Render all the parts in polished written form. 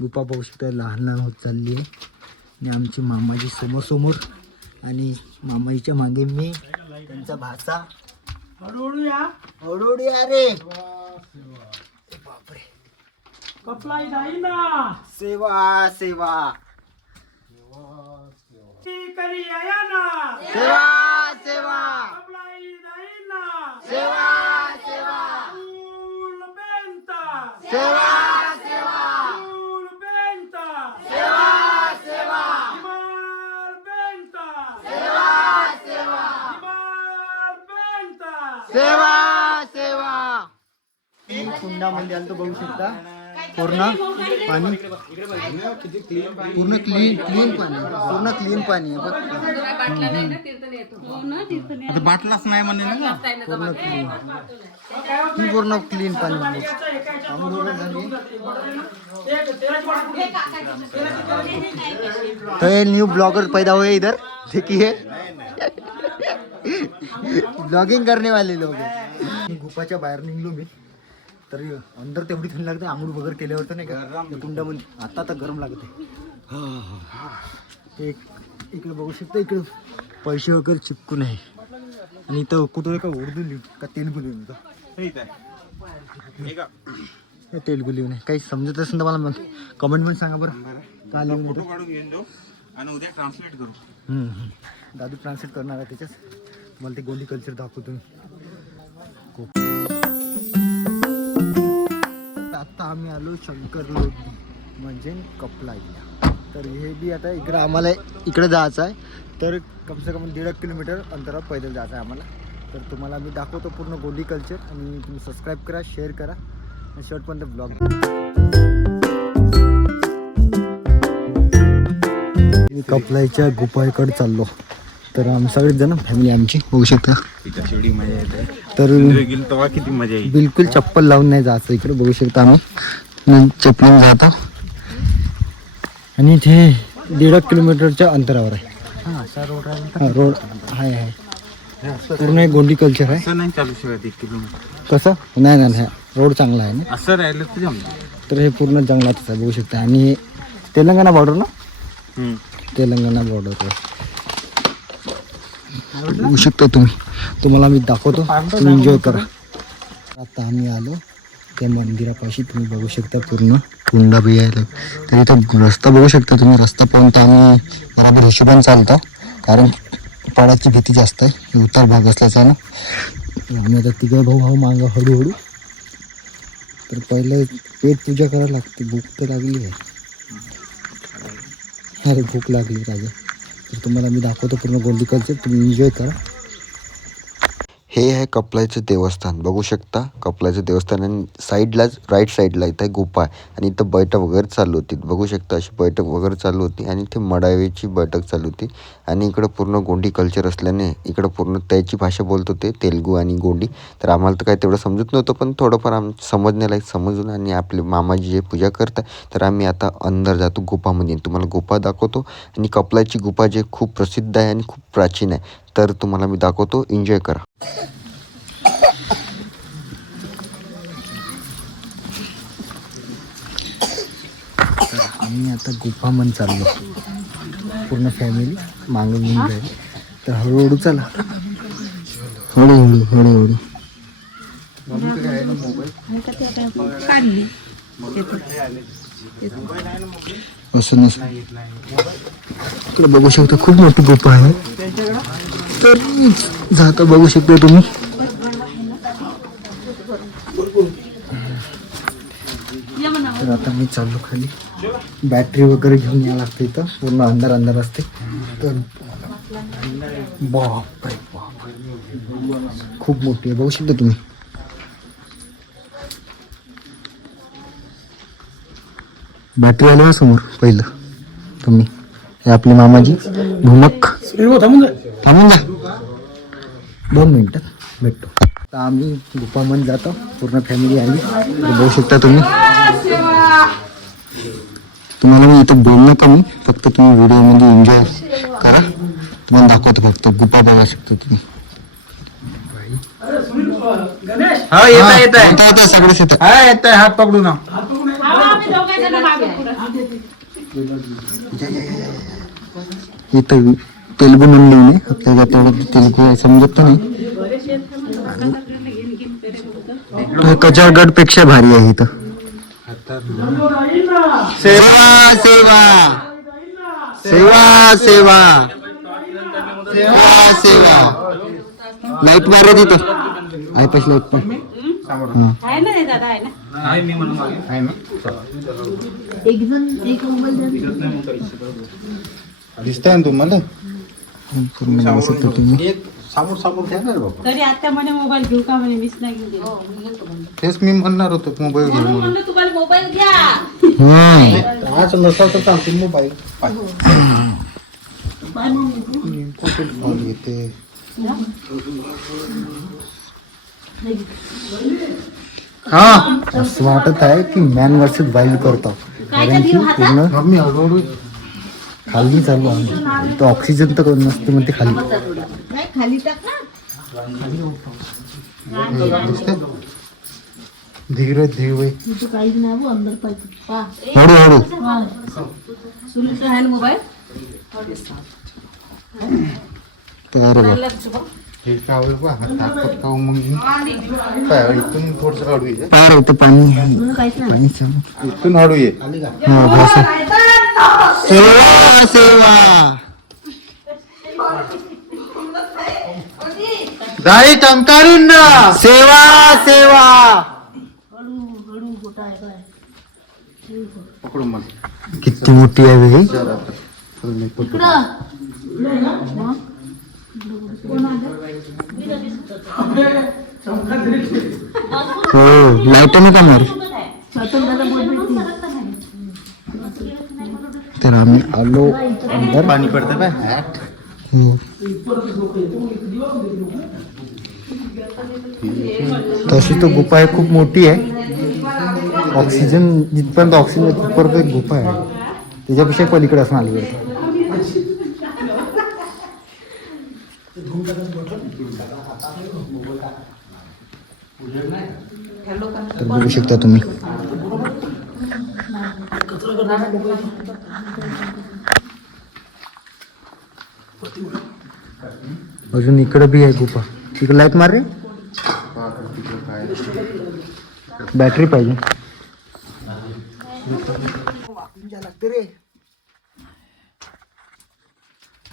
गुफा पाहू शकता लहान लहान होत चालली आहे. आणि आमची मामाजी समोर आणि मामाजीच्या मागे मी, त्यांचा भाचा. हळूहळू या रे. बापरे. कपलाई नाही ना सेवा सेवा करी आया ना सेवा सेवा कपलाई नाही ना सेवा सेवा फूल बेंता सेवा सेवा फूल बेंता सेवा सेवा हिमाल बेंता सेवा सेवा हिमाल बेंता सेवा सेवा. तीन कुंडामध्ये आलं तो बघू शकता. पूर्ण पाणी पूर्ण क्लीन पाणी आहे बघ. बाटलाच नाही म्हणे ना. पूर्ण क्लीन पानी. तो ये न्यू ब्लॉगर पैदा हुए इधर, देखिए ब्लॉगिंग करने वाले लोग हैं. गुफाच्या बाहेर निघलो मी तर अंदर तेवढी थंडी लागते. आंघोळ वगैरे केल्यावर तर नाही का कुंडामध्ये आता तर गरम लागते. एक इकडे बघू शकता, इकडे पैसे वगैरे चिपकून आहे. आणि इथं कुठं का उर्दू लिहून का तेलगू लिहून का तेलगू लिहून आहे. काही समजत असेल तर मला मग कमेंटमध्ये सांगा बरं का लिहून येतं. आणि उद्या ट्रान्सलेट करू. दादू ट्रान्सलेट करणार आहे त्याच्यात. मला ते गोंडी कल्चर दाखवतो. आता आम्ही आलो शंकरलोडी म्हणजे कपलाईला. तर हे बी आता इकडं आम्हाला इकडे जायचं आहे. तर कमसे कम 1.5 किलोमीटर अंतरावर पैदल जायचं आहे आम्हाला. तर तुम्हाला मी दाखवतो पूर्ण गोंडी कल्चर. आणि तुम्ही सबस्क्राईब करा, शेअर करा आणि शेवटपर्यंत ब्लॉग. मी कपलाईच्या गुफाकडे चाललो. तर आम्ही सगळेच जण फॅमिली आमची बघू शकता. तर किती मजा येईल. बिलकुल चप्पल लावून नाही जायचं. इकडे बघू शकता आम्ही चप्पल जातो. आणि इथे 1.5 किलोमीटरच्या अंतरावर आहे. रोड आहे पूर्ण एक गोंडी कल्चर आहे. नाही चालू शकत 1 किलोमीटर. कसं नाही रोड चांगला आहे ना. असं राहिलं तर जमलं. तर हे पूर्ण जंगलातच आहे बघू शकता. आणि हे तेलंगणा बॉर्डर ना. तेलंगणा बॉर्डर बघू शकता तुम्ही. तुम्हाला मी दाखवतो, तुम्ही एन्जॉय करा. आता आम्ही आलो त्या मंदिरापाशी. तुम्ही बघू शकता पूर्ण कुंडा बी आहे. तर इथं रस्ता बघू शकता तुम्ही. रस्ता पाहून तर आम्ही बरोबर हिशोबाने चालतो, कारण पडायची भीती जास्त आहे. उतार भाग असल्याचा ना. आम्ही आता तिघे भाऊ मागं हळूहळू. तर पहिले पेट पूजा करायला लागते. भूक तर लागली आहे. अरे भूक लागली राजा. तर तुम्हाला मी दाखवतो पूर्ण गोंडी कल्चर. तुम्ही एन्जॉय करा. हे आहे कपलाईचं देवस्थान. बघू शकता कपलाईचं देवस्थान. आणि साईडलाच राईट साईडला इथं गुफा आहे. आणि इथं बैठक वगैरे चालू होती. बघू शकता अशी बैठक वगैरे चालू होती. आणि इथे मडावीची बैठक चालू होती. आणि इकडं पूर्ण गोंडी कल्चर असल्याने इकडं पूर्ण त्याची भाषा बोलत होते, तेलगू आणि गोंडी. तर आम्हाला तर काही तेवढं समजत नव्हतं, पण थोडंफार समजण्यालायक समजून. आणि आपले मामाजी जे पूजा करतात. तर आम्ही आता अंदर जातो गुफामध्ये. तुम्हाला गुफा दाखवतो. आणि कपलाईची गुफा जे खूप प्रसिद्ध आहे आणि खूप प्राचीन आहे. तर तुम्हाला मी दाखवतो, एन्जॉय करा. तर आम्ही आता गुफामध्ये चाललो पूर्ण फॅमिली. मागं घेऊन जाईल. तर हळूहळू चला. हळूहळू असं नसं. इकडे बघू शकता खूप मोठी गुफा आहे. तर जाता बघू शकता तुम्ही. तर आता मी चाललो खाली. बॅटरी वगैरे घेऊन यावं लागतं. इथं पूर्ण अंधार असते. तर बापरे बाप खूप मोठी आहे बघू शकता तुम्ही. बॅटरी आली समोर पहिलं तुम्ही. हे आपली मामाजी भूमक. थांबून जा 2 मिनिटात भेटतो. आता आम्ही गुफामध्ये जातो पूर्ण फॅमिली आली. बघू शकता तुम्ही. तुम्हाला मी इथं बोलणं कमी, फक्त तुम्ही व्हिडिओमध्ये एन्जॉय करा. मला दाखवतो फक्त गुफा बघा शकतो तुम्ही. येत आहे सगळेच येतं. हात पकडू ना. इथं तेलगू म्हणली नाही आपल्याला तेवढं तेलगू समजत नाही. कचारगड पेक्षा भारी आहे इथं. सेवा सेवा सेवा सेवा सेवा सेवा. लाईट मारे तिथं आहे पैसे लाईट पण आहे ना रे दादा आहे ना. दिसतंय ना तुम्हाला? पूर्ण बघू शकता तुम्ही. तरी आता म्हणे मोबाईल घेऊ का म्हणे मीच नाही घेऊन दिला. तेच मी म्हणणार होतो मोबाईल घेऊन म्हणून. म्हणलं तुम्हाला मोबाईल घ्या. आज नसला तर चालतो मोबाईल. घेते हा असं वाटत आहे की मॅन वर्सेस वाईल्ड करतो. कारण की पूर्ण मी हळूहळू खाली चालू आहे. तो ऑक्सिजन तर नसते म्हणते खाली. खाली टाक ना. दिसतंय. धीरे धीरे काहीच नाही वो अंदर पाहिजे. हळू हळू सुनील आहे ना मोबाईल. तयार आहे. हे कावळ बा हातात पटकाव म्हणून काय इथून थोडस हळू ये. तयार होतं पाणी पाणी इथून हळू ये. सेवा सेवा दाई टंकारींना सेवा सेवा. पकडून मग किती मोठी आहे ही. हो लाईटने का मार. तर आम्ही आलो अंदर. पाणी पडतं काय. तशी तो गुफा आहे खूप मोठी आहे. ऑक्सिजन जिथपर्यंत ऑक्सिजन तिथपर्यंत एक गुफा आहे. त्याच्यापेक्षा पलीकडे असं आली वाटतं. तर बघू शकता तुम्ही. अजून इकडे बी आहे गुफा. तिकडे लाईट मार रे. बॅटरी पाहिजे.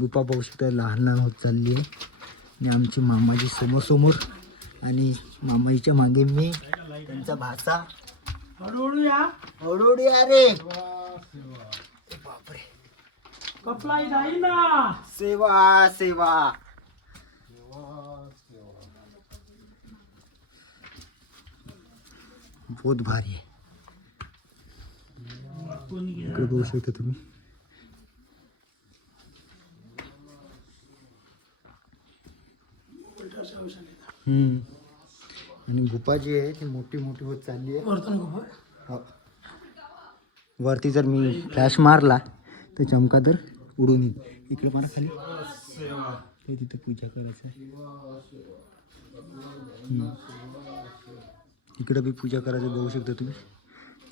गुफा बघू शकता लहान लहान होत चालली आहे. आणि आमची मामाजी समोर आणि मामाईच्या मागे मी त्यांचा भाचा. हळूहळू या. हळूहळू या रे. बापरे. कपलाई जाई ना. सेवा सेवा. बहुत भारी आहे. इकडे बघू शकता तुम्ही. आणि गुफा जी आहे ती मोठी मोठी होत चालली आहे. हो. वरती जर मी फ्लॅश मारला तर चमकादर उडून येईल. इकडे मारा खाली. ते तिथे पूजा करायचं आहे. इकडे बी पूजा करायचं बघू शकता तुम्ही.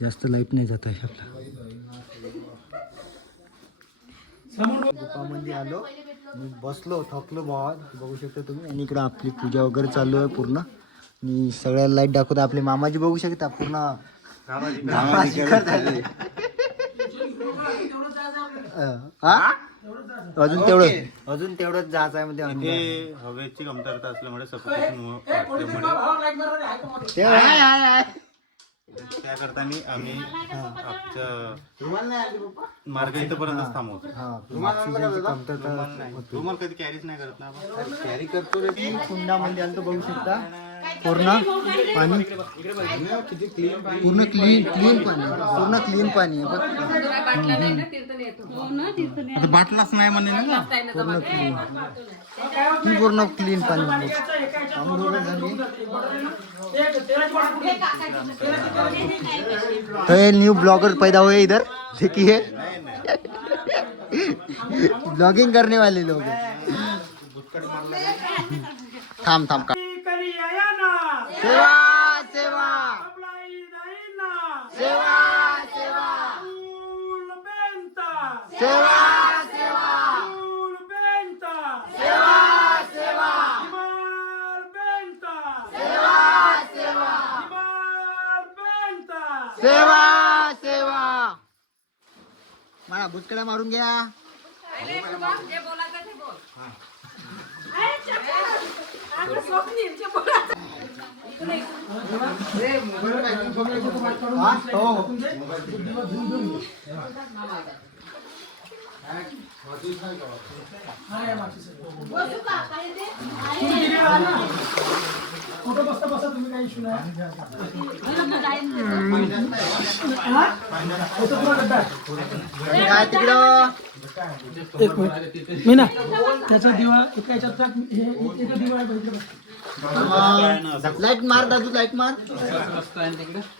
जास्त लाईट नाही जात आहे आपला. गुफामध्ये आलो मी बसलो थकलो भावा. बघू शकता तुम्ही. आणि इकडं आपली पूजा वगैरे चालू आहे पूर्ण. आणि सगळ्या लाईट दाखवतो. आपली मामाजी बघू शकता पूर्ण अजून तेवढंच जायचं आहे म्हणजे. हवेची कमतरता असल्यामुळे सफोकेशन त्या करताना आम्ही आमच्या मार्ग इथपर्यंत थांबवतो. रुमाल कधी कॅरीच नाही करत ना. कॅरी करतो रे. कुंडामध्ये आलं तर बघू शकता पूर्ण पाणी. पूर्ण क्लीन पाणी आहे. बाटलाच नाही म्हणे ना. पूर्ण क्लीन पानी. तो ये न्यू ब्लॉगर पैदा हुए इधर. देखिए ब्लॉगिंग करने वाले लोग. थांब का. करी आया ना. सेवा सेवा कपलाई जाई ना. सेवा सेवा. मला बुचकड्या मारून घ्या. हा? हो. कुठं बसता बसा तुम्ही, काही इश्यू नाही. काय तिकडं एक मिनिट मी ना त्याचा दिवा एका याच्यात टाक. हे इथे दिवा आहे बघितलं बघ. लाईट मार दादू, लाईट मार.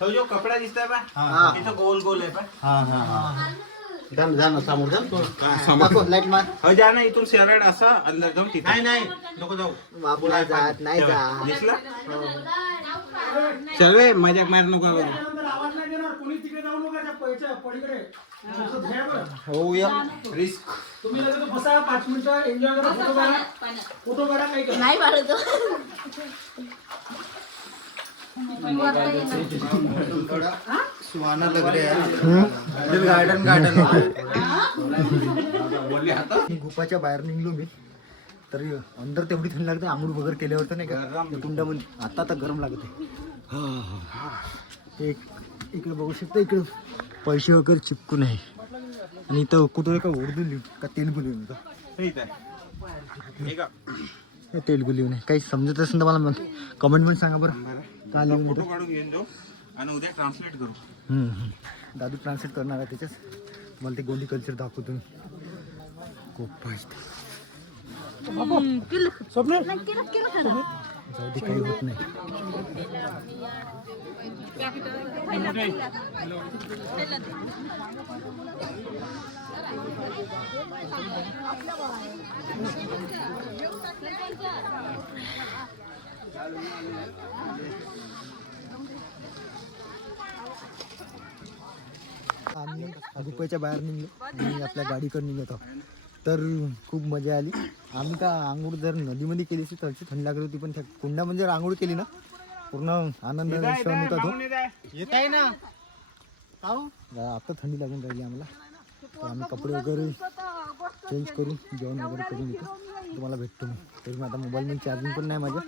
तो जो कपडा दिसताय बा हा. तिथं गोल गोल आहे बा. जा ना समोर जा. लाईट मार. हो जा ना इथून सरळ असा अंदर जाऊन तिथे. नाही नाही नको जाऊ. बाबूला जात नाही जा. दिसला सर्वे मजाक मार नको करू. त्यानंतर आवाज नाही देणार कोणी, तिकडे जाऊ नका त्या पैच्या पलीकडे. असं घ्या बरं. होऊया. रिस्क तुम्ही लगेच बसा 5 मिनिटं एन्जॉय करा. फोटो काढा, फोटो काढा, काही करा. नाही मारत सुहाना लग रहा है. Garden garden. मी गुफाच्या बाहेर निघलो मी, तरी अंदर तेवढी थंडी लागते. आंघोळ वगैरे केल्यावर तर नाही का कुंडामध्ये आता तर गरम लागते. एक इकडे बघू शकता, इकडे पैसे वगैरे चिपकून आहे. आणि इथं कुठं का उर्दू लिहून का तेलगू लिहून का हे तेलगू लिहून आहे. काही समजत असेल तर मला मग कमेंट मध्ये सांगा बरं का लिहून फोटो येतं. काढून घेऊन जाऊ आणि उद्या ट्रान्सलेट करू. दादू ट्रान्सलेट करणार आहे त्याच्याच. मला ते गोंडी कल्चर दाखवतो. खूप स्वप्नील जाऊ दे, काही होत नाही. आम्ही गुफेच्या बाहेर निघलो आणि आपल्या गाडीकडे निघत आहोत. तर खूप मजा आली. आम्ही का आंघोळ जर नदीमध्ये केली असती तर थंडी लागली होती, पण त्या कुंडामध्ये जर आंघोळ केली ना पूर्ण आनंद क्षण होता तो. येत आहे ना. आता थंडी लागून राहिली आम्हाला. तर आम्ही कपडे वगैरे चेंज करून जेवण वगैरे करून येतो. तुम्हाला भेटतो मी. तरी मी आता मोबाईलमध्ये चार्जिंग पण नाही माझ्या,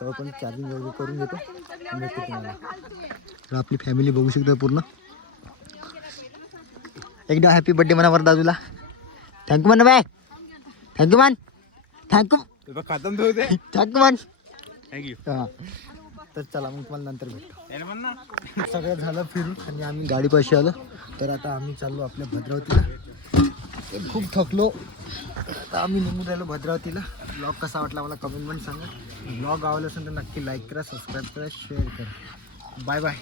तेव्हा पण चार्जिंग वगैरे करून घेतो आणि भेटतो तुम्हाला. तर आपली फॅमिली बघू शकतो पूर्ण. एकदम हॅपी बर्थडे मनावर दादूला. थँक्यू म्हण बाय. थँक्यू मान. थँक्यू खतम होऊ दे. थँक्यू मान. थँक्यू. हां तर चला मग तुम्हाला नंतर भेटतो. सगळं झालं फिरून आणि आम्ही गाडीपाशी आलो. तर आता आम्ही चाललो आपल्या भद्रावतीला. खूप थकलो. आता आम्ही निघून राहिलो भद्रावतीला. ब्लॉग कसा वाटला मला कमेंटमध्ये सांगा. ब्लॉग आवडला असेल तर नक्की लाईक करा, सबस्क्राईब करा, शेअर करा. Bye bye.